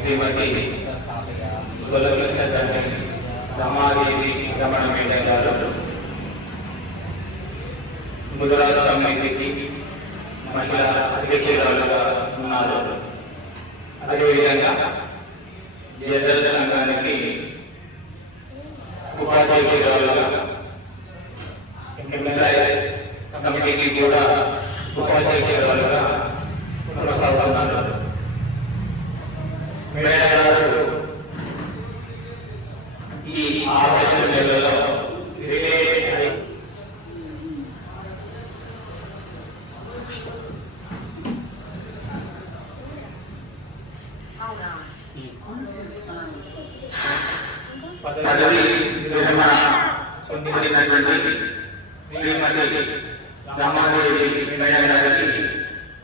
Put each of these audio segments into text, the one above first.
శ్రీమతి కులకృష్ణ తండ్రి రమాదేవి రమణ మేడ గారు ముదిరాజు కమ్యూనిటీకి మహిళా అధ్యక్షురాలుగా ఉన్నారు. అదేవిధంగా జనరల్ సంఘానికి ఉపాధ్యక్షురాలుగా ఎంప్లాయీస్ కమిటీకి కూడా ఉపాధ్యక్షురాలుగా కొనసాగుతున్నారు మేడం ఈ ఆగస్టు నెలలో పదవి విరమణ పొందినటువంటి శ్రీమతి రమాదేవి మేడం గారికి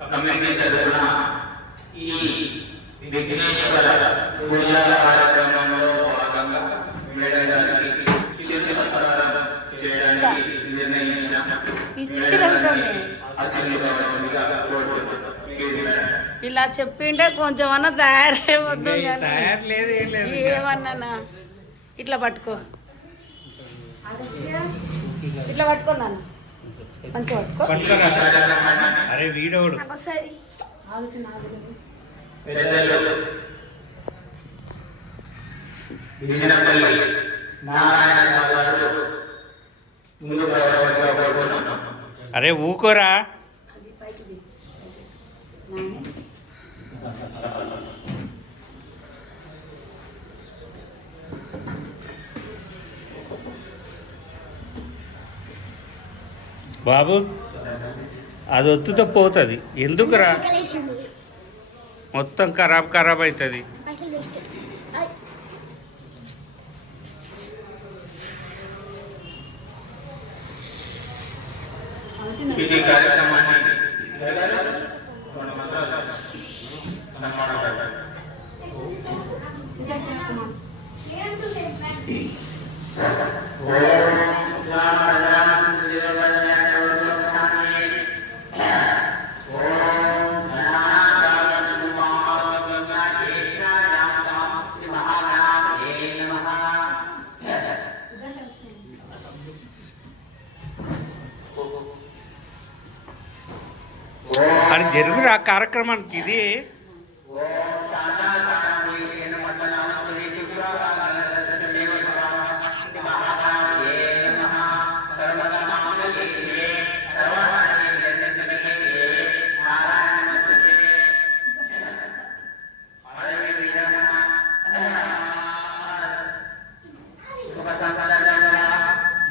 కమిటీ తరఫున ఈ విఘ్నేశ్వర కార్యక్రమంలో భాగంగా చేయడానికి నిర్ణయించిన కోరుతున్నాను ఇలా చెప్పింటే కొంచెం అన్న తయారైపోతుంది. ఏమన్నా ఇట్లా పట్టుకో. ఇట్లా పట్టుకున్నాను మంచిగా పట్టుకో. అరే వీడోడు. ఒకసారి. పెద్దలు దిగినపల్లి నారాయణ గారు ముందు ప్రవర్తించ కోరుతున్నాం అరే ఊకోరా అది పైకి తెచ్చు. నానే. బాబు అది ఒత్తుతో పోతుంది ఎందుకురా మొత్తం ఖరాబ్ ఖరాబ్ అవుతుంది ఆలోచన. అది జరుగురా కార్యక్రమానికి ఇది?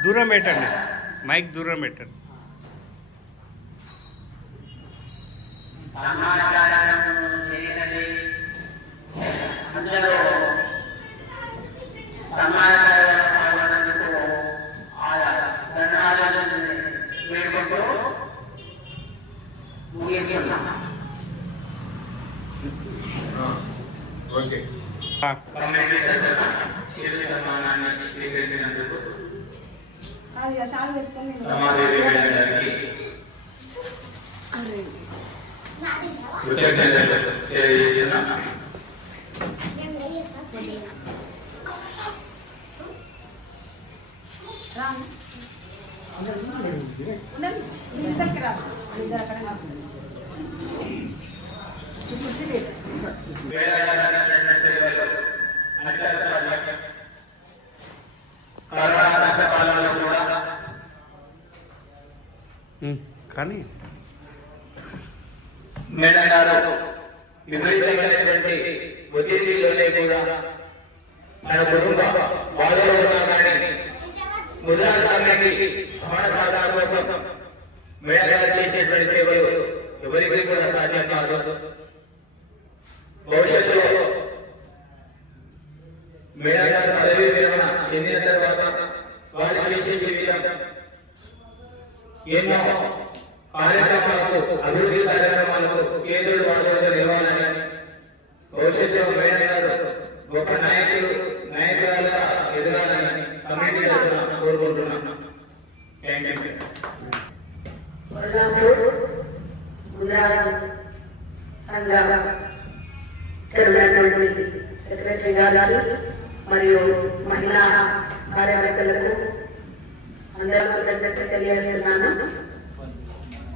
దూరం పెట్టండి. మైక్ దూరం పెట్టండి. అందులో సమానమైన పాల్గొన్నందుకు ఆయా ధన్యవాదాలను వేడుకుంటూ ముగిస్తున్నాం ఓకే ఆ, కమ్యూనిటీ తరఫున చిరు సన్మానాన్ని స్వీకరించినందుకు అది ఆ షాల్ వేసుకొని కానీ మేడం గారు విపరీతమైనటువంటి ఒత్తిడిలోనే కూడా మన కుటుంబ బాధలో ఉన్నా కానీ ముద్రాజు సమాన సాధన కోసం మేడం గారు చేసేటువంటి సేవలు ఎవరికి కూడా సాధ్యం కాదు. భవిష్యత్తులో మేడం గారు పదవీ విరమణ చెందిన తర్వాత వారి విశేష జీవితం ఎన్నో కార్యక్రమాలకు అభివృద్ధి కార్యక్రమాలకు కేంద్రుడు వాడుగా నిలవాలని భవిష్యత్తులో మేడం గారు గొప్ప నాయకులు నాయకురాలుగా ఎదగాలని కమిటీ తరఫున కోరుకుంటున్నాను సెక్రటరీ గారు మరియు మహిళా కార్యకర్తలకు అందరూ తెలియజేస్తున్నాను.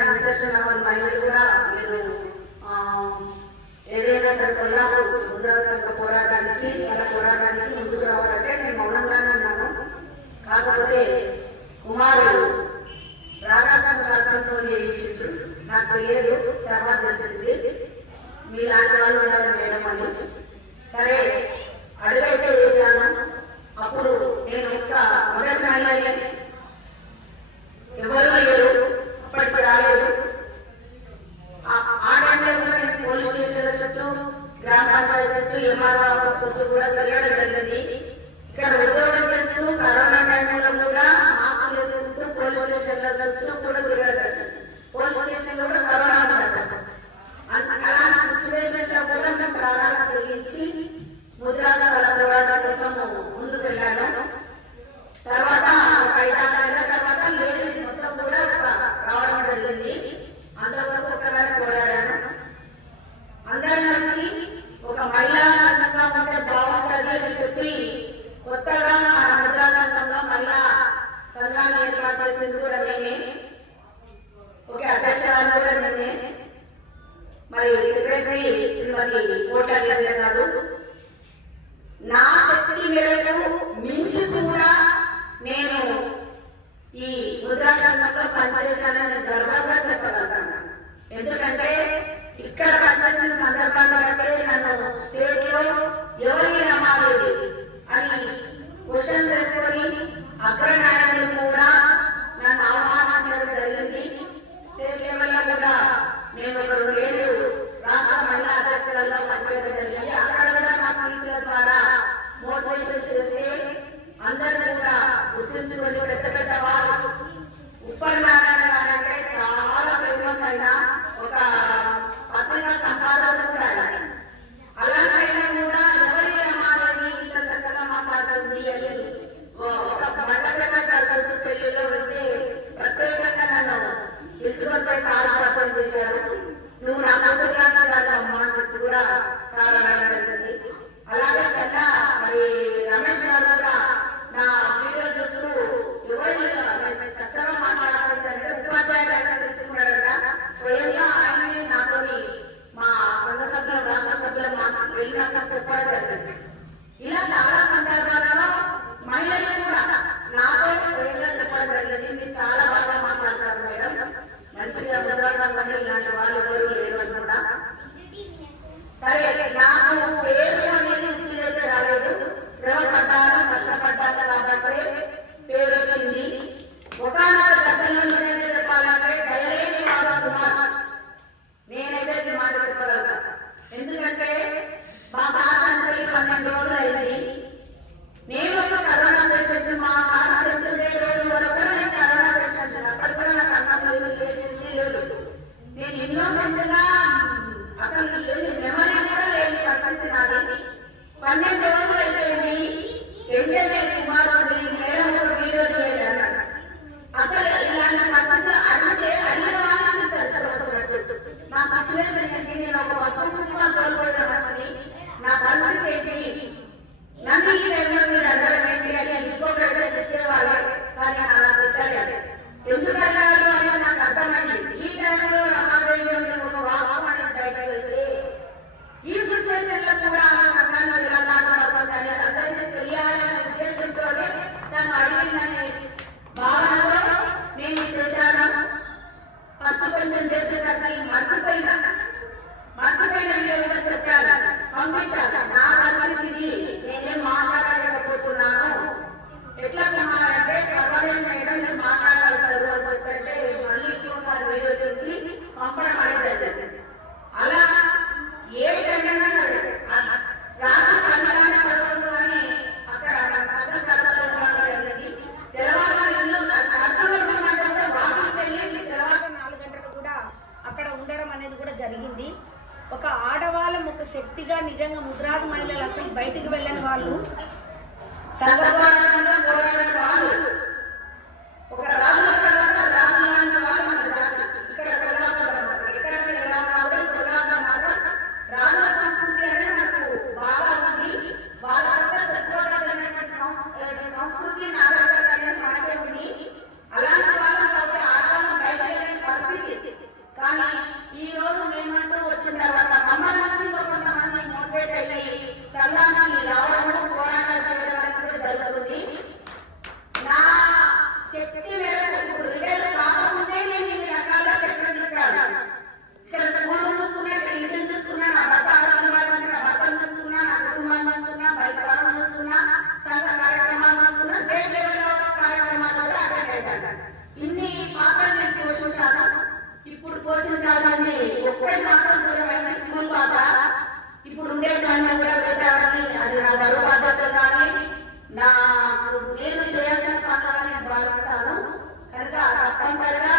ఇంట్రెస్ట్ ఉన్న వాళ్ళు కూడా మీరు ఏదైనా ఇక్కడ కొన్నాము ముందు అలా పోరాటానికి ముందుకు రావాలంటే నేను మౌనంగానే ఉన్నాను. కాకపోతే కుమారుడు రాధాకాంత శాస్త్రంతో నియమించారు నాకు తెలియదు తర్వాత తెలిసింది. మీలాంటి వాళ్ళు ఉండాలి మేడం అని. సరే திருக்குறள் పోషించాలని ఒక్కటి మాత్రం కొంచెం స్కూల్ పాత ఇప్పుడు ఉండే దాన్ని కూడా పెట్టాలని అది నా బరువు బాధ్యతగానే నా నేను చేయాల్సిన పనులని భావిస్తాను. కనుక తప్పనిసరిగా